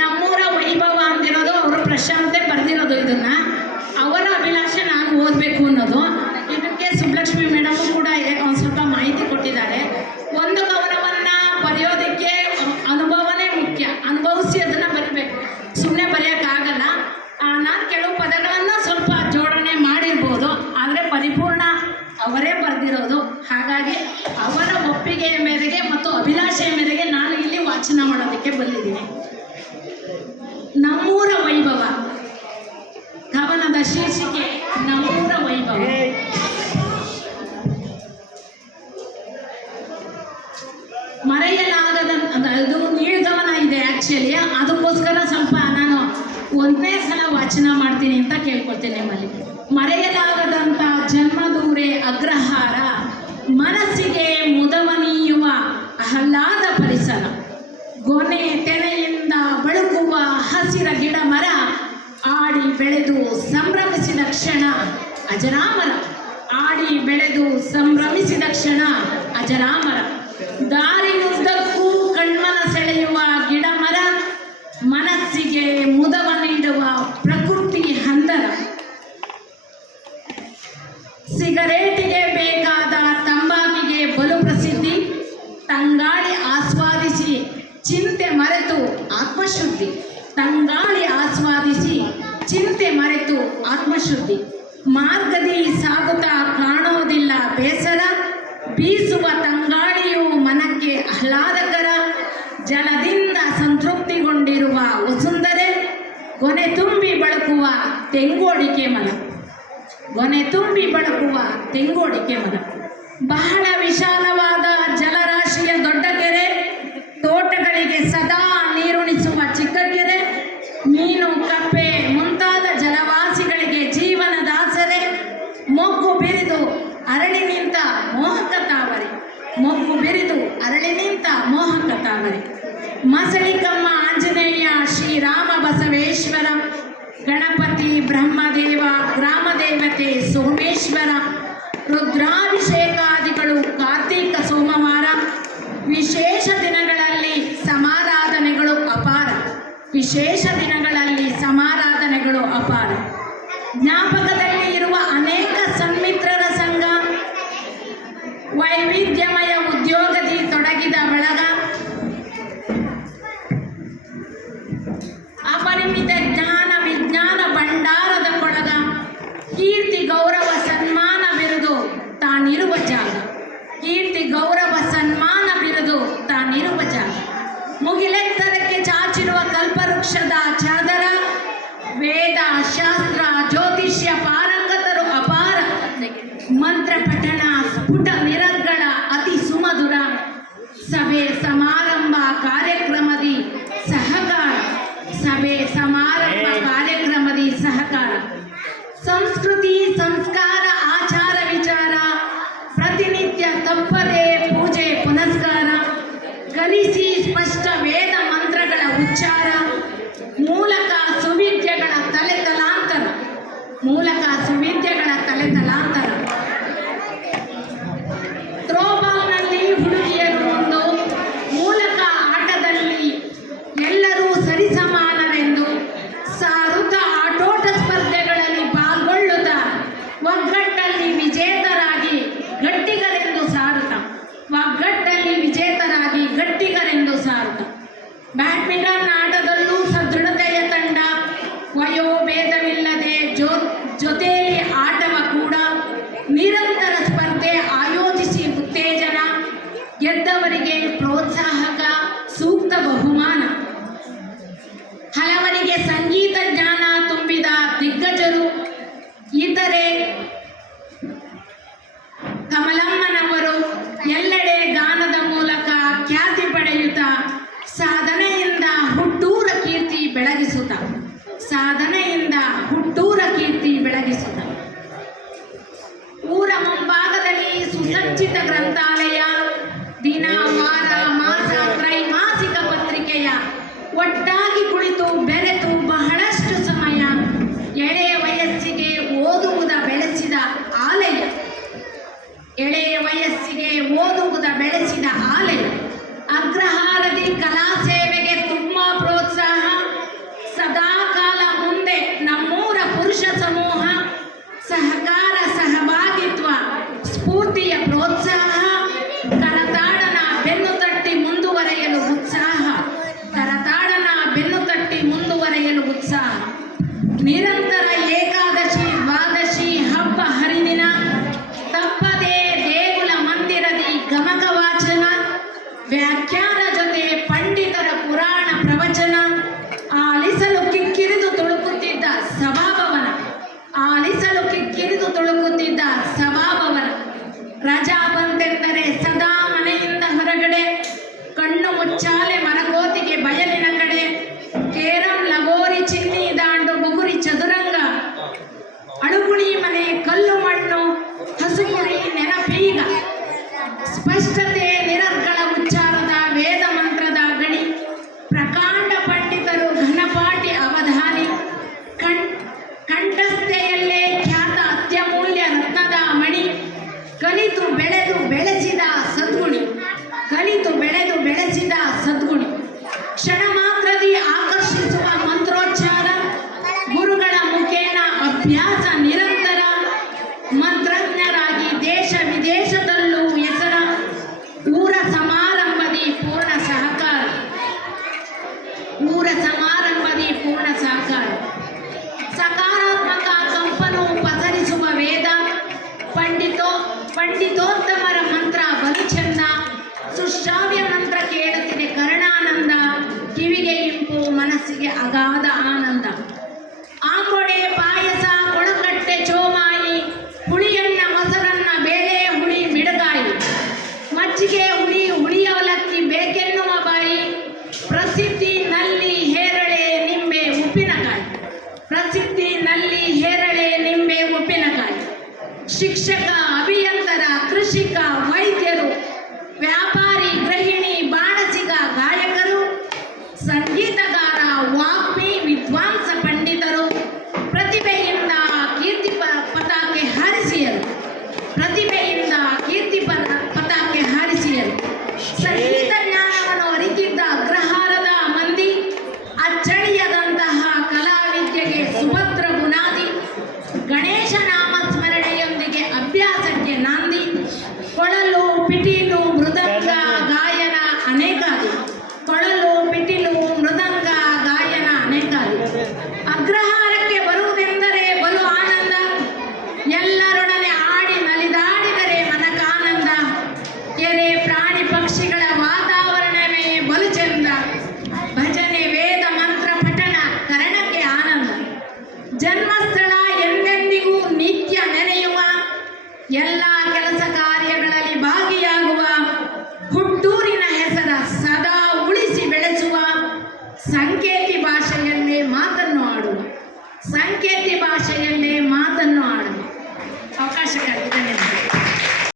ನಮ್ಮೂರ ವೈಭವ ಅಂದಿರೋದು ಅವರು ಪ್ರಶಾಂತೆ ಬರೆದಿರೋದು. ಇದನ್ನ ಅವರ ಅಭಿಲಾಷೆ ನಾನು ಓದಬೇಕು ಅನ್ನೋದು. ಇದಕ್ಕೆ ಸುಬ್ಬಲಕ್ಷ್ಮಿ ಮೇಡಮ್ ಕೂಡ ಒಂದು ಸ್ವಲ್ಪ ಮಾಹಿತಿ ಕೊಟ್ಟಿದ್ದಾರೆ. ಒಂದು ಕವನವನ್ನು ಬರೆಯೋದಕ್ಕೆ ಅನುಭವನೇ ಮುಖ್ಯ. ಅನುಭವಿಸಿ ಅದನ್ನು ಬರೀಬೇಕು, ಸುಮ್ಮನೆ ಬರೆಯೋಕ್ಕಾಗಲ್ಲ. ನಾನು ಕೆಲವು ಪದಗಳನ್ನು ಸ್ವಲ್ಪ ಜೋಡಣೆ ಮಾಡಿರ್ಬೋದು, ಆದರೆ ಪರಿಪೂರ್ಣ ಅವರೇ ಬರೆದಿರೋದು. ಹಾಗಾಗಿ ಅವರ ಒಪ್ಪಿಗೆಯ ಮೇರೆಗೆ ಮತ್ತು ಅಭಿಲಾಷೆಯ ಮೇರೆಗೆ ನಾನು ಇಲ್ಲಿ ವಾಚನ ಮಾಡೋದಕ್ಕೆ ಬಂದಿದ್ದೀನಿ. ನಮ್ಮೂರ ವೈಭವ ಕವನದ ಶೀರ್ಷಿಕೆ ನಮ್ಮೂರ ವೈಭವ. ಮರೆಯಲಾಗದಂತ ಅದು ನೀಳ್ಗವನ ಇದೆ ಆ್ಯಕ್ಚುಲಿ. ಅದಕ್ಕೋಸ್ಕರ ಸ್ವಲ್ಪ ನಾನು ಒಂದೇ ಸಲ ವಾಚನ ಮಾಡ್ತೀನಿ ಅಂತ ಕೇಳ್ಕೊಳ್ತೀನಿ ನಿಮ್ಮಲ್ಲಿ. ಮರೆಯಲಾಗದಂಥ ಜನ್ಮದೂರೆ ಅಗ್ರಹಾರ, ಮನಸ್ಸಿಗೆ ಮುದವನೀಯುವ ಆಹ್ಲಾದ ಪರಿಸರ, ಗೊನೆ ತೆನೆಯಿಂದ ಬಳುಕುವ ಹಸಿರ ಗಿಡ ಮರ, ಆಡಿ ಬೆಳೆದು ಸಂಭ್ರಮಿಸಿದ ಕ್ಷಣ ಅಜರಾಮರ, ಆಡಿ ಬೆಳೆದು ಸಂಭ್ರಮಿಸಿದ ಕ್ಷಣ ಅಜರಾಮರ, ದಾರಿಯುದ್ದಕ್ಕೂ ಕಣ್ಮನ ಸೆಳೆಯುವ ಗಿಡ ಮರ, ಮನಸ್ಸಿಗೆ ಮುದವ ನೀಡುವ ಪ್ರಕೃತಿ ಹಂದರ, ಸಿಗರೇಟಿಗೆ ಬೇಕಾದ ತಂಬಾಕಿಗೆ ಬಲು ಪ್ರಸಿದ್ಧಿ, ತಂಗಾಳಿ ಆಸ್ವಾದಿಸಿ ಚಿಂತೆ ಮರೆತು ಆತ್ಮಶುದ್ಧಿ, ತಂಗಾಳಿ ಆಸ್ವಾದಿಸಿ ಚಿಂತೆ ಮರೆತು ಆತ್ಮಶುದ್ಧಿ, ಮಾರ್ಗದಿ ಸಾಗುತ್ತಾ ಕಾಣೋದಿಲ್ಲ ಬೇಸರ, ಬೀಸುವ ತಂಗಾಳಿಯು ಮನಕ್ಕೆ ಆಹ್ಲಾದಕರ, ಜಲದಿಂದ ಸಂತೃಪ್ತಿಗೊಂಡಿರುವ ವಸುಂಧರೆ, ಗೊನೆ ತುಂಬಿ ಬಳಕುವ ತೆಂಗೋಡಿಕೆ ಮನ, ಗೊನೆ ತುಂಬಿ ಬಳಕುವ ತೆಂಗೋಡಿಕೆ ಮನ, ಬಹಳ ವಿಶಾಲವಾದ ಜಲರಾಶಿಯ ದೊಡ್ಡ ಕೆರೆ, ತೋಟಗಳಿಗೆ ಸದಾ ನೀರುಣಿಸುವ ಚಿಕ್ಕ ಕೆರೆ, ಮೀನು ಕಪ್ಪೆ ಮುಂತಾದ ಜಲವಾಸಿಗಳಿಗೆ ಜೀವನದಾಸರೆ, ಮೊಗ್ಗು ಬಿರಿದು ಅರಳಿ ನಿಂತ ಮೋಹಕ ತಾವರೆ, ಮೊಗ್ಗು ಬಿರಿದು ಅರಳಿ ನಿಂತ ಮೋಹಕ ತಾವರೆ, ಮಸಳಿಕಮ್ಮ ಆಂಜನೇಯ, ಶ್ರೀರಾಮ ಬಸವೇಶ್ವರ, ಗಣಪತಿ ಬ್ರಹ್ಮದೇವ, ಗ್ರಾಮದೇವತೆ ಸೋಮೇಶ್ವರ, ರುದ್ರಾಭಿಷೇಕಾದಿಗಳು ಕಾರ್ತೀಕ ಸೋಮವಾರ, ವಿಶೇಷ ದಿನಗಳಲ್ಲಿ ಸಮಾರಾಧನೆಗಳು ಅಪಾರ, ವಿಶೇಷ ದಿನಗಳಲ್ಲಿ ಸಮಾರಾಧನೆಗಳು ಅಪಾರ, ಜ್ಞಾಪಕದಲ್ಲಿ ಇರುವ ಅನೇಕ ಸನ್ಮಿತ್ರರ ಸಂಘ, ವೈವಿಧ್ಯಮಯ ಉದ್ಯೋಗದಿ ತೊಡಗಿದ ಬಳಗ, ಅಪರಿಮಿತ ಜ್ಞಾನ ವಿಜ್ಞಾನ ಭಂಡಾರದ ಕೊಳಗ, ಕೀರ್ತಿ ಗೌರವ ಸನ್ಮಾನ ಬಿರುದು ತಾನಿರುವ ಜಾಗ, ಕೀರ್ತಿ ಗೌರವ ಸನ್ಮಾನ ಬಿರುದು ತಾನಿರುವ ಜಾಗ, ಮುಗಿಲೆತ್ತರಕ್ಕೆ ಚಾಚಿರುವ ಕಲ್ಪವೃಕ್ಷದ ಚಾದರ, ವೇದ ಶಾಸ್ತ್ರ ಜ್ಯೋತಿಷ್ಯ ಪಾರಂಗತರು ಅಪಾರ, ಮಂತ್ರ ಪಠಣ ಸ್ಫುಟ ನಿರರ್ಗಳ ಅತಿ ಸುಮಧುರ, ಸಭೆ ಸಮಾರಂಭ ಕಾರ್ಯಕ್ರಮದಿ ಸಹಕಾರ, ಸಭೆ ಸಮಾರಂಭ ಕಾರ್ಯಕ್ರಮದಿ ಸಹಕಾರ, ಸಂಸ್ಕೃತಿ ಸಂಸ್ಕಾರ ಆಚಾರ ವಿಚಾರ, ಪ್ರತಿನಿತ್ಯ ತಪ್ಪದೇ ಪೂಜೆ ಪುನಸ್ಕಾರ, ಕಲಿಸಿ ಸ್ಪಷ್ಟ ವೇದ ಮಂತ್ರಗಳ ಉಚ್ಚಾರ, ಮೂಲಕ ಸುವಿದ್ಯೆಗಳ ತಲೆ ತಲಾಂತರ, ಮೂಲಕ ಸುವಿದ್ಯೆಗಳ ತಲೆ ತಲಾಂತರ, ಥ್ರೋಬಾಲ್ನಲ್ಲಿ ಹುಡುಗಿಯರು ಒಂದು, ಮೂಲಕ ಆಟದಲ್ಲಿ ಎಲ್ಲರೂ ಸರಿಸಮಾನರೆಂದು, ಸಾರುತ್ತ ಆಟೋಟ ಸ್ಪರ್ಧೆಗಳಲ್ಲಿ ಪಾಲ್ಗೊಳ್ಳುತ್ತಾ ಒಗ್ಗಟ್ಟಲ್ಲಿ ವಿಜೇತರಾಗಿ ಗಟ್ಟಿಗರೆಂದು ಸಾರುತ್ತ, ಒಗ್ಗಟ್ಟಲ್ಲಿ ವಿಜೇತರಾಗಿ ಗಟ್ಟಿಗರೆಂದು ಸಾರುತ್ತ, ಬ್ಯಾಡ್ಮಿಂಟನ್ ಆಟದಲ್ಲೂ ಸದೃಢತೆಯ ತಂಡ, ವಯೋಭೇದವಿಲ್ಲದೆ ಜೊತೆಯಲ್ಲಿ ಆಟವ ಕೂಡ, ನಿರಂತರ ಸ್ಪರ್ಧೆ ಆಯೋಜಿಸಿ ಉತ್ತೇಜನ, ಗೆದ್ದವರಿಗೆ ಪ್ರೋತ್ಸಾಹಕ ಸೂಕ್ತ ಬಹುಮಾನ, ಹಲವರಿಗೆ ಸಂಗೀತ ಜ್ಞಾನ ತುಂಬಿದ ದಿಗ್ಗಜರು, ಇತರೆ ಕಮಲಮ್ಮನವರು ಎಲ್ಲೆಡೆ ಗಾನದ ಮೂಲಕ ಖ್ಯಾತಿ ಪಡೆಯುತ್ತಾ ಸಾಧನೆಯಿಂದ ಹುಟ್ಟು ಮನಸ್ಸಿಗೆ ಅಗಾಧ ಆನಂದ. ಆಂಬೊಡೆ ಪಾಯಸ ಕೊಳಕಟ್ಟೆ ಚೋಮಾಯಿ, ಹುಳಿಯನ್ನ ಮೊಸರನ್ನ ಬೇಳೆ ಹುಳಿ ಮಿಡಗಾಯಿ, ಮಜ್ಜಿಗೆ ಹುಳಿ ಹುಳಿ ಅವಲಕ್ಕಿ ಬೇಕೆನ್ನುವ ಬಾಯಿ, ಪ್ರಸಿದ್ಧಿ ನಲ್ಲಿ ಹೇರಳೆ ನಿಂಬೆ ಉಪ್ಪಿನಕಾಯಿ, ಪ್ರಸಿದ್ಧಿ ನಲ್ಲಿ ಹೇರಳೆ ನಿಂಬೆ ಉಪ್ಪಿನಕಾಯಿ. ಶಿಕ್ಷಕ, ಅಭಿಯಂತರ, ಕೃಷಿಕ, ವೈದ್ಯರು, ವ್ಯಾಪಾರಿ, ಗೃಹಿಣಿ, ಬಾಣಸಿಗ, ಗಾಯಕರು, ಸಂಗೀತಗಾರ, ವಾಗ್ಮಿ, ವಿದ್ವಾಂಸ, ಪಂಡಿತರು, ಪ್ರತಿಭೆಯಿಂದ ಕೀರ್ತಿ ಪತಾಕೆ ಹಾರಿಸಿಯರು, ಪ್ರತಿಭೆಯಿಂದ ಕೀರ್ತಿ ಪತಾಕೆ ಹಾರಿಸಿಯರು. ಸಂಗೀತ ಜ್ಞಾನವನ್ನು ಅರಿತಿದ್ದ ಅಗ್ರಹಾರದ ಮಂದಿ, ಅಚ್ಚಳಿಯದಂತಹ ಕಲಾವಿದ್ಯೆಗೆ ಸುಭದ್ರ ಬುನಾದಿ, ಗಣೇಶ ನಾಮ ಸ್ಮರಣೆಯೊಂದಿಗೆ ಅಭ್ಯಾಸಕ್ಕೆ ನಾಂದಿ, ಕೊಳಲು, ಪಿಟೀಲು, ಮೃದಂಗ ಗಾಯನ ಅನೇಕಾದಿ, ಕೊಳಲು, ಪಿಟೀಲು, ಮೃದಂಗ ಗಾಯನ ಅನೇಕಾದಿ. ಅಗ್ರಹಾರಕ್ಕೆ ಬರುವುದೆಂದರೆ ಬಲು ಆನಂದ, ಎಲ್ಲರೊಡನೆ ಆಡಿ ನಲಿದಾಡಿದರೆ ಮನಕಾನಂದ. ಕೆರೆ ಪ್ರಾಣಿ ಪಕ್ಷಿಗಳ ವಾತಾವರಣವೇ ಬಲು ಚೆಂದ, ಭಜನೆ ವೇದ ಮಂತ್ರ ಪಠಣ ಕರಣಕ್ಕೆ ಆನಂದ. ಜನ್ಮಸ್ಥಳ ಎಂದೆಂದಿಗೂ ನಿತ್ಯ ನೆನೆಯುವ, ಎಲ್ಲ